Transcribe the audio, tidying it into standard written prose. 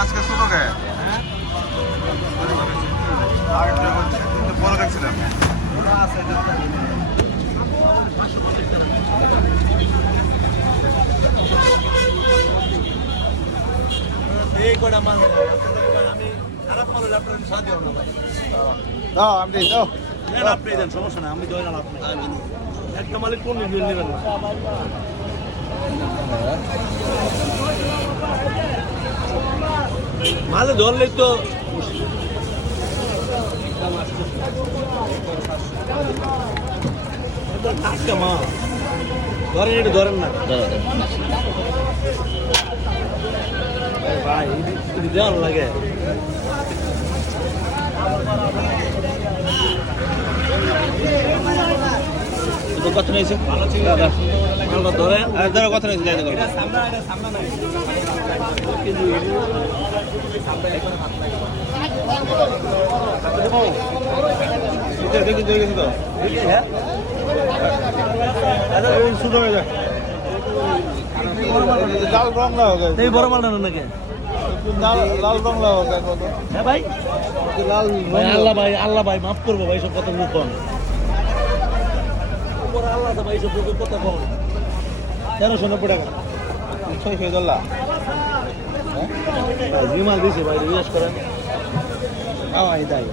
আজকে ছোট গে বড় দেখছিলাম এই কটা মাল আমি খারাপ মাল হলে আপনার সাথে দেবো না ভাই দাও আমি দিই দাও নেন আপনি দেন সমস্যা নাই আমি দই না আপনি একটা মালিক কোন নিবেন নেবেন না মালে ধরলেই তো টাটকা মা ধরেন একটু ধরেন না ভাই দেওয়ার লাগে কত নিয়েছে মালটা ধরে ধরো কত নিয়েছে দেখি দেখি তো হ্যাঁ শুধু হয়ে যায় লাল রং লাগা এই বড় মাল না নাকি লাল রং লাগা কত হ্যাঁ ভাই লাল আল্লাহ ভাই মাফ করবো ভাই সব কত মুখন আল্লাহ তো ভাই সব কত কম 1390 টাকা 600 ডলার জিমাল দিছে ভাই রিয়াজ করেন তাই